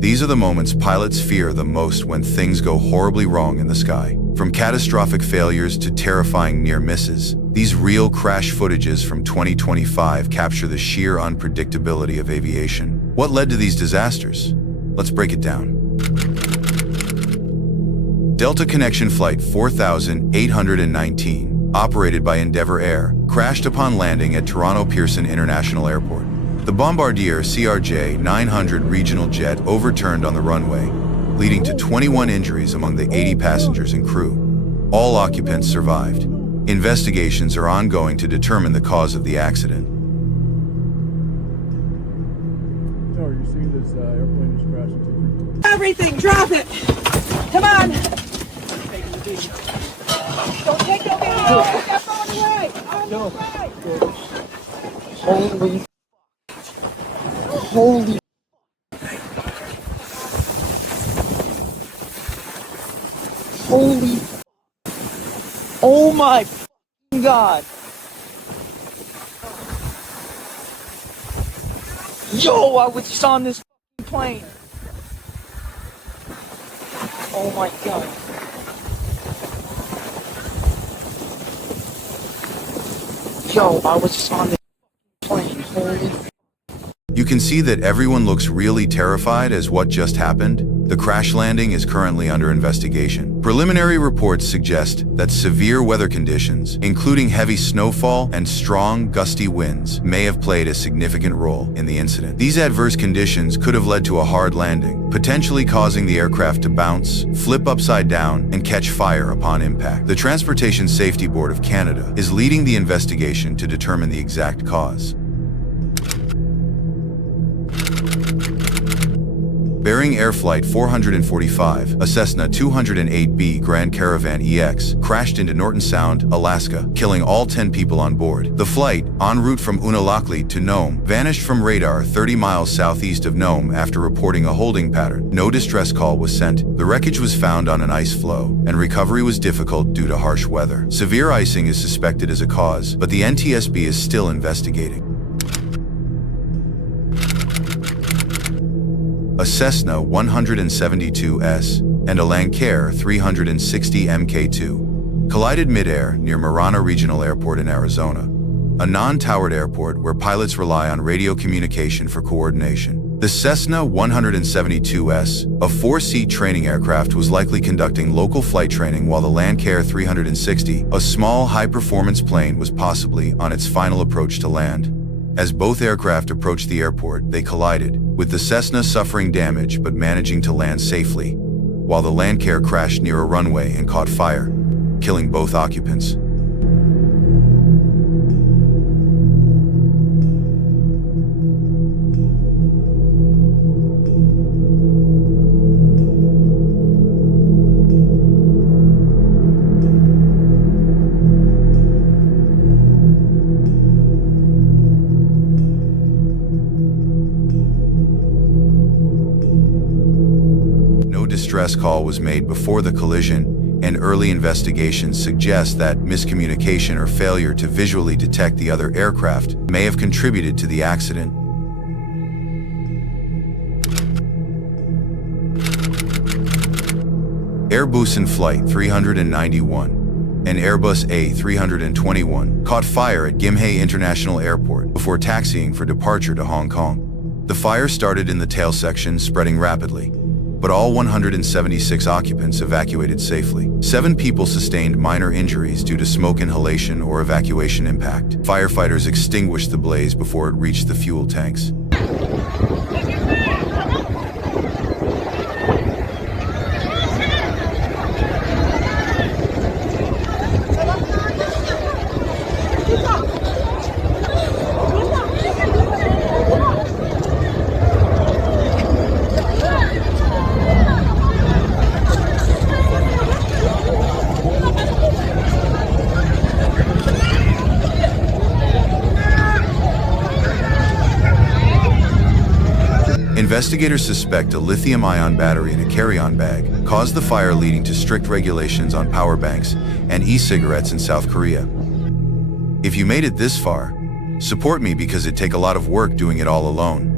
These are the moments pilots fear the most when things go horribly wrong in the sky. From catastrophic failures to terrifying near misses, these real crash footages from 2025 capture the sheer unpredictability of aviation. What led to these disasters? Let's break it down. Delta Connection Flight 4819, operated by Endeavour Air, crashed upon landing at Toronto Pearson International Airport. The Bombardier CRJ-900 regional jet overturned on the runway, leading to 21 injuries among the 80 passengers and crew. All occupants survived. Investigations are ongoing to determine the cause of the accident. Tower, you see this airplane is crashing into Everything, drop it! Come on! Don't take your video! Get that phone away! Holy oh my God. Yo, I was just on this plane. Oh my God. Yo, I was just on this plane. Holy. You can see that everyone looks really terrified as what just happened. The crash landing is currently under investigation. Preliminary reports suggest that severe weather conditions, including heavy snowfall and strong, gusty winds, may have played a significant role in the incident. These adverse conditions could have led to a hard landing, potentially causing the aircraft to bounce, flip upside down, and catch fire upon impact. The Transportation Safety Board of Canada is leading the investigation to determine the exact cause. Bearing Air Flight 445, a Cessna 208B Grand Caravan EX, crashed into Norton Sound, Alaska, killing all 10 people on board. The flight, en route from Unalakleet to Nome, vanished from radar 30 miles southeast of Nome after reporting a holding pattern. No distress call was sent. The wreckage was found on an ice floe, and recovery was difficult due to harsh weather. Severe icing is suspected as a cause, but the NTSB is still investigating. A Cessna 172S and a Lancair 360 Mk2 collided midair near Marana Regional Airport in Arizona, a non-towered airport where pilots rely on radio communication for coordination. The Cessna 172S, a 4-seat training aircraft, was likely conducting local flight training, while the Lancair 360, a small, high-performance plane, was possibly on its final approach to land. As both aircraft approached the airport, they collided, with the Cessna suffering damage but managing to land safely, while the Lancair crashed near a runway and caught fire, killing both occupants. Distress call was made before the collision, and early investigations suggest that miscommunication or failure to visually detect the other aircraft may have contributed to the accident. Airbus Flight 391, an Airbus A321, caught fire at Gimhae International Airport before taxiing for departure to Hong Kong. The fire started in the tail section, spreading rapidly, but all 176 occupants evacuated safely. 7 people sustained minor injuries due to smoke inhalation or evacuation impact. Firefighters extinguished the blaze before it reached the fuel tanks. Investigators suspect a lithium-ion battery in a carry-on bag caused the fire, leading to strict regulations on power banks and e-cigarettes in South Korea. If you made it this far, support me because it'd take a lot of work doing it all alone.